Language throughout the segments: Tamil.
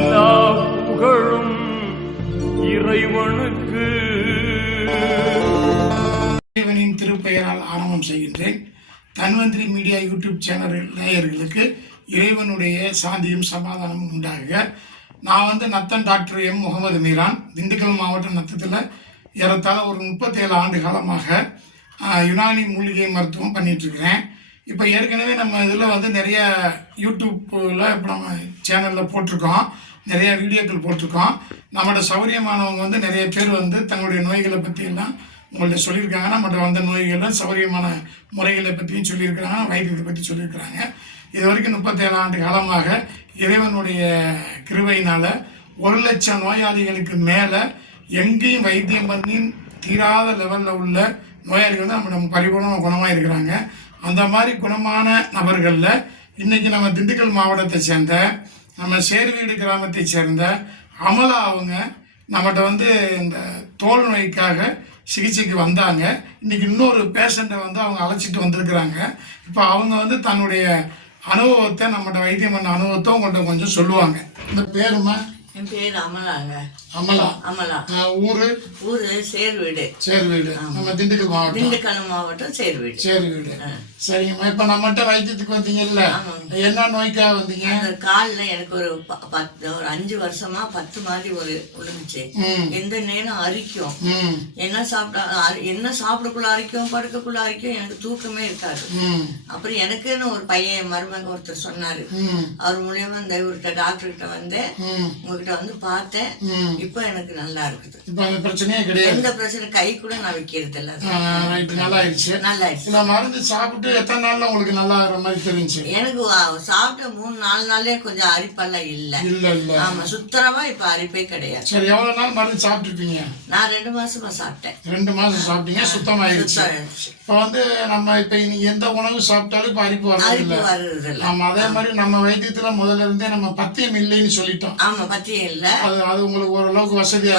எல்லா புகழும் இறைவனுக்கு. இறைவனின் திருப்பெயரால் ஆரம்பம் செய்கின்றேன். தன்வந்திரி மீடியா யூடியூப் சேனல் நேயர்களுக்கு இறைவனுடைய சாந்தியும் சமாதானமும் உண்டாகுக. நான் நத்தன் டாக்டர் எம் முகமது மீரான், திண்டுக்கல் மாவட்டம் நத்தத்தில் ஏறத்தாழ ஒரு 37 ஆண்டு காலமாக யுனானி மூலிகை மருத்துவம் பண்ணிகிட்ருக்கிறேன். இப்போ ஏற்கனவே நம்ம இதில் நிறைய யூடியூப்பில் இப்போ நம்ம சேனலில் போட்டிருக்கோம், நிறைய வீடியோக்கள் போட்டிருக்கோம். நம்மளோட சௌகரியமானவங்க நிறைய பேர் தங்களுடைய நோய்களை பற்றியெல்லாம் உங்கள்கிட்ட சொல்லியிருக்காங்க. நம்மகிட்ட வந்த நோய்களை சௌகரியமான முறைகளை பற்றியும் சொல்லியிருக்கிறாங்க, வைத்தியத்தை பற்றி சொல்லியிருக்கிறாங்க. இது வரைக்கும் 37 ஆண்டு காலமாக இறைவனுடைய கிருபையினால் 1 லட்சம் நோயாளிகளுக்கு மேலே எங்கேயும் வைத்தியம் பண்ணி தீராத லெவலில் உள்ள நோயாளிகள் நம்ம பரிபூர்ணமாக குணமாக இருக்கிறாங்க. அந்த மாதிரி குணமான நபர்களில் இன்றைக்கி நம்ம திண்டுக்கல் மாவட்டத்தை சேர்ந்த நம்ம சேர்வீடு கிராமத்தை சேர்ந்த அமலா அவங்க நம்மகிட்ட இந்த தோல் நோய்க்காக சிகிச்சைக்கு வந்தாங்க. இன்றைக்கி இன்னொரு பேஷண்ட்டை அவங்க அழைச்சிட்டு வந்திருக்கிறாங்க. இப்போ அவங்க தன்னுடைய அனுபவத்தை, நம்மகிட்ட வைத்தியம் பண்ண அனுபவத்தை உங்கள்கிட்ட கொஞ்சம் சொல்லுவாங்க. இந்த பேருமா? என் பேர் அமலாங்க. அமலா. அமலா. ஊரு சேர்வீடு. சேர்வீடு நம்ம திண்டுக்கல் மாவட்டம். திண்டுக்கல் மாவட்டம் சேர்வீடு. சேர்வீடு. சரிங்கம்மா. இப்போ நம்மகிட்ட வைத்தியத்துக்கு வந்தீங்கல்ல, என்ன நோய்க்காக வந்தீங்க? காலில் எனக்கு ஒரு 5 வருஷமா 10 மாதிரி ஒரு விழுந்துச்சு. எந்த நேரம் அரிக்கும், என்ன சாப்பிடக்குள்ள அரிக்கும், படுக்கக்குள்ள அரிக்கும், எனக்கு தூக்கமே இருக்காது. அப்புறம் எனக்குன்னு ஒரு பையன் மருமக ஒருத்தர் சொன்னாரு. அவர் மூலியமா இந்த இவர்கிட்ட டாக்டர்கிட்ட உங்ககிட்ட பார்த்தேன். இப்ப எனக்கு நல்லா இருக்குது. இப்ப அந்த பிரச்சனையே கிடையாது. எந்த பிரச்சனை, கை கூட நான் வைக்கிறது இல்ல. நல்லா ஆயிடுச்சு. நல்லா ஆயிடுச்சு. மருந்து சாப்பிட்டு எத்தனை நாள்ல உங்களுக்கு நல்லா ஆகிற மாதிரி தெரிஞ்சு? எனக்கு சாப்பிட்ட 3-4 நாள்லயே கொஞ்சம் அரிப்பெல்லாம் இல்ல. ஆமா, சுத்தரமா இப்ப அரிப்பே கிடையாது. சரி, எவ்வளவு நாள் மருந்து சாப்பிட்டுருப்பீங்க? நான் 2 மாசமா சாப்பிட்டேன். 2 மாசம் சாப்பிட்டீங்க, சுத்தமாயிருச்சு. இப்ப நம்ம இப்ப நீங்க எந்த உணவு சாப்பிட்டாலும் இப்ப அரிப்பு வருது இல்ல. ஆமா, அதே மாதிரி நம்ம வைத்தியத்துல முதல்ல இருந்தே நம்ம பத்தியம் இல்லைன்னு சொல்லிட்டோம். ஆமா, பத்தியம் இல்ல. அது உங்களுக்கு ஓரளவுக்கு வசதியா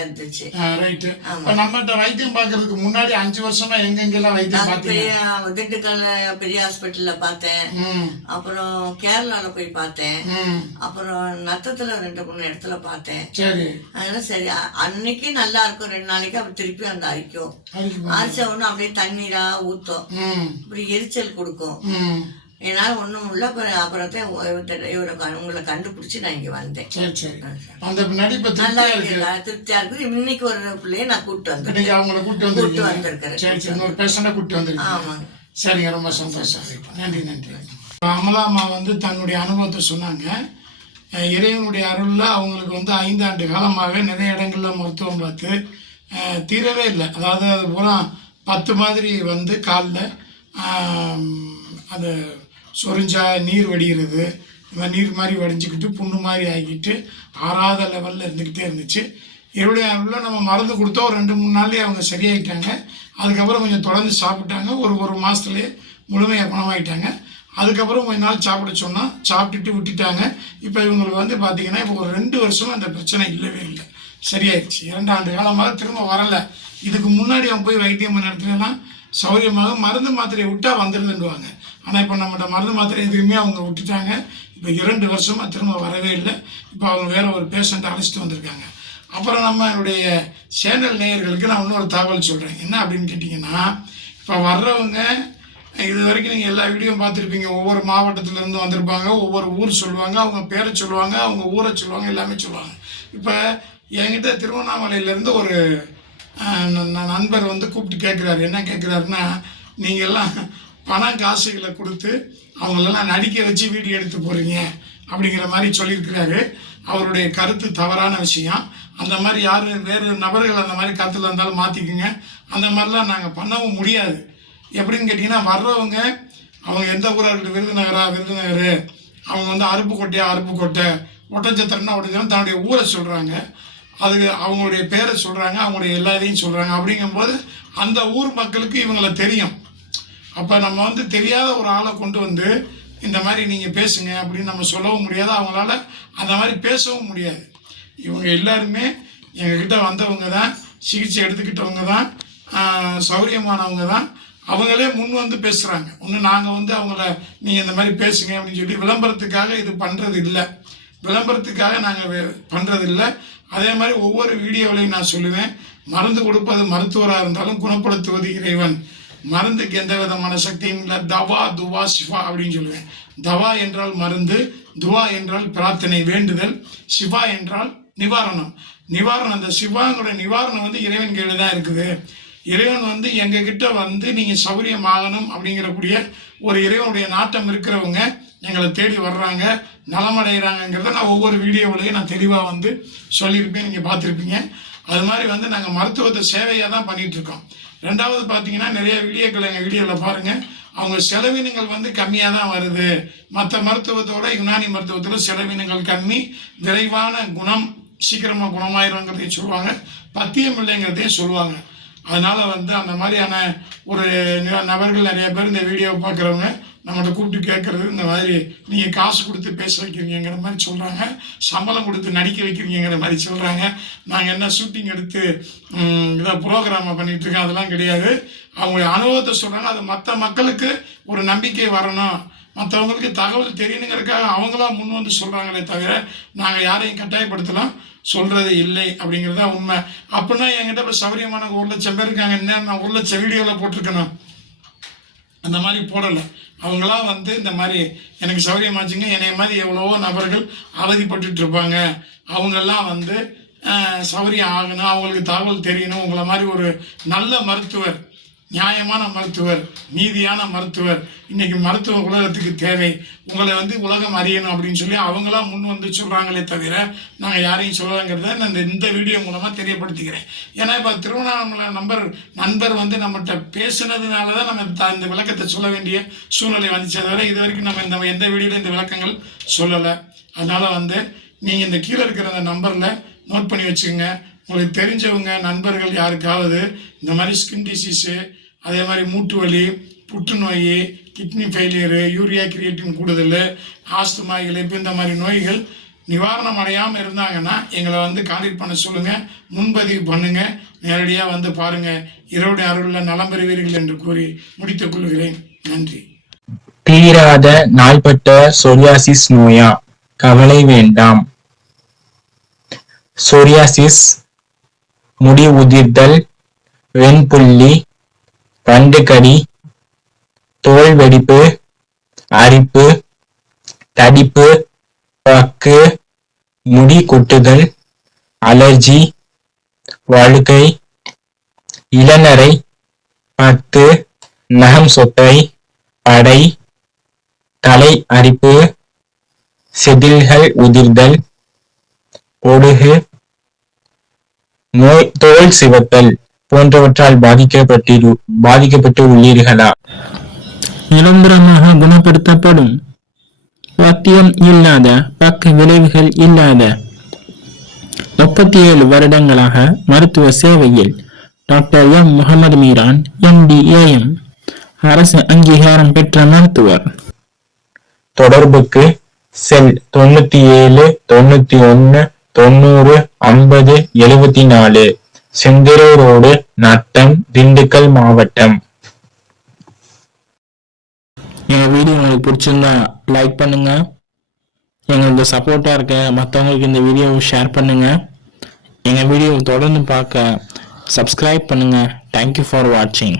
இருந்துச்சு. ரைட்டு. இப்ப நம்மகிட்ட வைத்தியம் பாக்குறதுக்கு முன்னாடி 5 வருஷமா எங்கெங்கெல்லாம் வைத்தியம் பார்த்தீங்க? திண்டுக்கல்ல பெரிய ஹாஸ்பிட்டல்ல பார்த்தேன், அப்புறம் கேரளால போய் பார்த்தேன், அப்புறம் நத்தத்துல 2-3 இடத்துல பார்த்தேன். சரி. அதனால சரி, அன்னைக்கு நல்லா இருக்கும், 2 நாளைக்கு அப்புறம் திருப்பி அரிக்கும். அரிச்ச ஒண்ணு அப்படியே தண்ணீரா ஊத்தும், அப்படி எரிச்சல் கொடுக்கும். என்னால ஒண்ணும் இல்ல. அப்புறம் உங்களை கண்டுபிடிச்சு நான் இங்க வந்தேன். நல்லா திருப்தியா இருக்குது. இன்னைக்கு ஒரு பிள்ளைய நான் கூப்பிட்டு வந்திருக்கேன். ஆமாங்க. சரிங்க, ரொம்ப சந்தோஷம். நன்றி நன்றி. அமலாமா தன்னுடைய அனுபவத்தை சொன்னாங்க. இறைவனுடைய அருள்ல அவங்களுக்கு 5 ஆண்டு காலமாகவே நிறைய இடங்கள்ல மருத்துவம் பார்த்து தீரவே இல்லை. அதாவது அது பூரா 10 மாதிரி காலில் அது சொரிஞ்சா நீர் வடிகிறது, நீர் மாதிரி வடிஞ்சிக்கிட்டு புண்ணு மாதிரி ஆகிக்கிட்டு ஆறாத லெவலில் இருந்துக்கிட்டே இருந்துச்சு. இவருடைய அருளில் நம்ம மருந்து கொடுத்தோம். ஒரு 2-3 நாள்லேயே அவங்க சரியாயிட்டாங்க. அதுக்கப்புறம் கொஞ்சம் தொடர்ந்து சாப்பிட்டாங்க. ஒரு மாதத்துலேயே முழுமையாக குணமாயிட்டாங்க. அதுக்கப்புறம் கொஞ்ச நாள் சாப்பிட சொன்னால் சாப்பிட்டுட்டு விட்டுட்டாங்க. இப்போ இவங்களுக்கு பார்த்தீங்கன்னா இப்போ ஒரு 2 வருஷமாக அந்த பிரச்சனை இல்லவே இல்லை, சரியாயிடுச்சு. 2 ஆண்டு காலமாக திரும்ப வரலை. இதுக்கு முன்னாடி அவங்க போய் வைத்தியம் பண்ண இடத்துலலாம் சௌகரியமாக மருந்து மாத்திரையை விட்டால் வந்துருந்துடுவாங்க. ஆனால் இப்போ நம்மகிட்ட மருந்து மாத்திரை எதுவுமே அவங்க விட்டுட்டாங்க. இப்போ 2 வருஷமாக திரும்ப வரவே இல்லை. இப்போ அவங்க வேற ஒரு பேஷண்ட்டை அழைச்சிட்டு வந்திருக்காங்க. அப்புறம் நம்மளுடைய சேனல் நேயர்களுக்கு நான் இன்னொரு தகவல் சொல்கிறேன். என்ன அப்படின்னு கேட்டிங்கன்னா, இப்போ வர்றவங்க இது வரைக்கும் நீங்கள் எல்லா வீடியோ பார்த்துருப்பீங்க. ஒவ்வொரு மாவட்டத்திலேருந்து வந்திருப்பாங்க, ஒவ்வொரு ஊர் சொல்லுவாங்க, அவங்க பேரை சொல்லுவாங்க, அவங்க ஊரை சொல்லுவாங்க, எல்லாமே சொல்லுவாங்க. இப்போ என்கிட்ட திருவண்ணாமலையிலேருந்து ஒரு நண்பர் கூப்பிட்டு கேட்குறாரு. என்ன கேட்குறாருன்னா, நீங்கள் எல்லாம் பணம் காசுகளை கொடுத்து அவங்களெல்லாம் நடிக்க வச்சு வீடியோ எடுத்து போகிறீங்க அப்படிங்கிற மாதிரி சொல்லியிருக்கிறாரு. அவருடைய கருத்து தவறான விஷயம். அந்த மாதிரி வேறு நபர்கள் அந்த மாதிரி கருத்தில் இருந்தாலும் மாற்றிக்குங்க. அந்த மாதிரிலாம் நாங்கள் பண்ணவும் முடியாது. எப்படின்னு கேட்டிங்கன்னா, வர்றவங்க அவங்க எந்த ஊராக இருக்கட்டும், விருதுநகர், அவங்க அருப்புக்கோட்டை, ஒட்டஞ்சத்திரம்னா ஒட்டஞ்சத்திரம் தன்னுடைய ஊரை சொல்கிறாங்க, அதுக்கு அவங்களுடைய பேரை சொல்கிறாங்க, அவங்களுடைய எல்லா இதையும் சொல்கிறாங்க. அப்படிங்கும்போது அந்த ஊர் மக்களுக்கு இவங்களை தெரியும். அப்போ நம்ம தெரியாத ஒரு ஆளை கொண்டு இந்த மாதிரி நீங்கள் பேசுங்க அப்படின்னு நம்ம சொல்லவும் முடியாது, அவங்களால அந்த மாதிரி பேசவும் முடியாது. இவங்க எல்லாருமே எங்ககிட்ட வந்தவங்க தான், சிகிச்சை எடுத்துக்கிட்டவங்க தான், சௌகரியமானவங்க தான். அவங்களே முன் வந்து பேசுகிறாங்க. ஒன்று நாங்கள் வந்து அவங்கள நீங்கள் இந்த மாதிரி பேசுங்க அப்படின்னு சொல்லி விளம்பரத்துக்காக இது பண்ணுறது இல்லை, விளம்பரத்துக்காக நாங்கள் பண்ணுறது இல்லை. அதே மாதிரி ஒவ்வொரு வீடியோவிலையும் நான் சொல்லுவேன், மருந்து கொடுப்பது மருத்துவராக இருந்தாலும் குணப்படுத்துவது இறைவன். மருந்துக்கு எந்த விதமான சக்தியும் இல்லை. தவா துவா சிவா அப்படின்னு சொல்லுவேன். தவா என்றால் மருந்து, துவா என்றால் பிரார்த்தனை வேண்டுதல், சிவா என்றால் நிவாரணம். நிவாரணம், அந்த சிவாங்களுடைய நிவாரணம் வந்து இறைவன் கையில தான் இருக்குது. இறைவன் வந்து எங்ககிட்ட வந்து நீங்கள் சௌரியமாகணும் அப்படிங்கிறக்கூடிய ஒரு இறைவனுடைய நாட்டம் இருக்கிறவங்க எங்களை தேடி வர்றாங்க, நலமடைகிறாங்கிறத நான் ஒவ்வொரு வீடியோவிலையும் நான் தெளிவாக வந்து சொல்லியிருப்பேன், நீங்கள் பார்த்துருப்பீங்க. அது மாதிரி வந்து நாங்கள் மருத்துவத்தை சேவையாக தான் பண்ணிகிட்ருக்கோம். ரெண்டாவது பார்த்தீங்கன்னா நிறைய வீடியோக்கள் எங்கள் வீடியோவில் பாருங்கள், அவங்க செலவினங்கள் வந்து கம்மியாக தான் வருது. மற்ற மருத்துவத்தோட யுனானி மருத்துவத்தில் செலவினங்கள் கம்மி, விரைவான குணம், சீக்கிரமாக குணமாயிருங்கிறதையும் சொல்லுவாங்க, பத்தியம் இல்லைங்கிறதையும் சொல்லுவாங்க. அதனால் வந்து அந்த மாதிரியான ஒரு நபர்கள் நிறைய பேர் இந்த வீடியோவை பார்க்குறவங்க நம்மகிட்ட கூப்பிட்டு கேட்குறது, இந்த மாதிரி நீங்கள் காசு கொடுத்து பேச வைக்கிறீங்கிற மாதிரி சொல்கிறாங்க, சம்பளம் கொடுத்து நடிக்க வைக்கிறீங்கிற மாதிரி சொல்கிறாங்க. நாங்கள் என்ன ஷூட்டிங் எடுத்து இதை ப்ரோக்ராமை பண்ணிகிட்ருக்கோம், அதெல்லாம் கிடையாது. அவங்களுடைய அனுபவத்தை சொல்கிறாங்க. அது மற்ற மக்களுக்கு ஒரு நம்பிக்கை வரணும், மற்றவங்களுக்கு தகவல் தெரியணுங்கிறதுக்காக அவங்களாம் முன் வந்து சொல்கிறாங்களே தவிர நாங்கள் யாரையும் கட்டாயப்படுத்தலாம் சொல்கிறது இல்லை அப்படிங்கிறதா உண்மை. அப்படின்னா என்கிட்ட இப்போ சௌரியமான 1,00,000 பேர் இருக்காங்க, என்ன நான் 1,00,000 வீடியோவில் போட்டிருக்கணும், அந்த மாதிரி போடலை. அவங்களாம் வந்து இந்த மாதிரி எனக்கு சௌரியமாச்சுங்க, என்னைய மாதிரி எவ்வளவோ நபர்கள் அவதிப்பட்டு இருப்பாங்க, அவங்கெல்லாம் வந்து சௌரியம் ஆகணும், அவங்களுக்கு தகவல் தெரியணும், உங்களை மாதிரி ஒரு நல்ல மருத்துவர், நியாயமான மருத்துவர், நீதியான மருத்துவர் இன்னைக்கு மருத்துவ உலகத்துக்கு தேவை, உங்களை வந்து உலகம் அறியணும் அப்படின்னு சொல்லி அவங்களாம் முன் வந்து சொல்கிறாங்களே தவிர நாங்கள் யாரையும் சொல்லலைங்கிறத நான் இந்த வீடியோ மூலமாக தெரியப்படுத்திக்கிறேன். ஏன்னா இப்போ திருவண்ணாமலை நண்பர் வந்து நம்மகிட்ட பேசுனதுனால தான் நம்ம இந்த விளக்கத்தை சொல்ல வேண்டிய சூழ்நிலை வந்துச்சே தவிர இது வரைக்கும் நம்ம எந்த வீடியோவில் இந்த விளக்கங்கள் சொல்லலை. அதனால் வந்து நீங்கள் இந்த கீழே இருக்கிற அந்த நம்பரில் நோட் பண்ணி வச்சுக்கோங்க. உங்களுக்கு தெரிஞ்சவங்க நண்பர்கள் யாருக்காவது இந்த மாதிரி ஸ்கின் டிசீஸு, அதே மாதிரி மூட்டு வலி, புற்றுநோய், கிட்னி ஃபெயிலியரு, யூரியா கிரியேட்டின் கூடுதல், ஆஸ்துமா, இழைப்பு, இந்த மாதிரி நோய்கள் நிவாரணம் அடையாமல் இருந்தாங்கன்னா எங்களை வந்து கான்டாக்ட் பண்ண சொல்லுங்கள், முன்பதிவு பண்ணுங்கள், நேரடியாக வந்து பாருங்கள். இறைவனுடைய அருளில் நலம் பெறுவீர்கள் என்று கூறி முடித்துக் கொள்கிறேன். நன்றி. தீராத நாள்பட்ட சொரியாசிஸ் நோயா? கவலை வேண்டாம். சொரியாசிஸ், முடி உதிர்தல், வெண்புள்ளி, வண்டுகடி, தோல் வெடிப்பு, அரிப்பு, தடிப்பு, பக்கு, முடி கொட்டுதல், அலர்ஜி, வழுக்கை, இளநரை, பத்து, நகம் சொட்டை, படை, தலை அரிப்பு, செதில்கள் உதிர்தல், ஒடுகு, தோல் சிவத்தல் போன்றவற்றால் பாதிக்கப்பட்டு உள்ளீர்களா? நிரந்தரமாக குணப்படுத்தப்படும், பத்தியம் இல்லாத, பக்க விளைவுகள் இல்லாத 37 வருடங்களாக மருத்துவ சேவையில் doctor M. Mohammed Meeran, MD, AM, அரசு அங்கீகாரம் பெற்ற மருத்துவர். தொடர்புக்கு செல் 97 91 90 50 74, செந்திரை ரோடு, நத்தம், திண்டுக்கல் மாவட்டம். எங்க வீடியோ உங்களுக்கு பிடிச்சிருந்தா லைக் பண்ணுங்க, எங்களுக்கு சப்போர்ட்டா இருக்க மற்றவங்களுக்கு இந்த வீடியோவை ஷேர் பண்ணுங்க, எங்க வீடியோவை தொடர்ந்து பார்க்க சப்ஸ்கிரைப் பண்ணுங்க. தேங்க்யூ ஃபார் வாட்சிங்.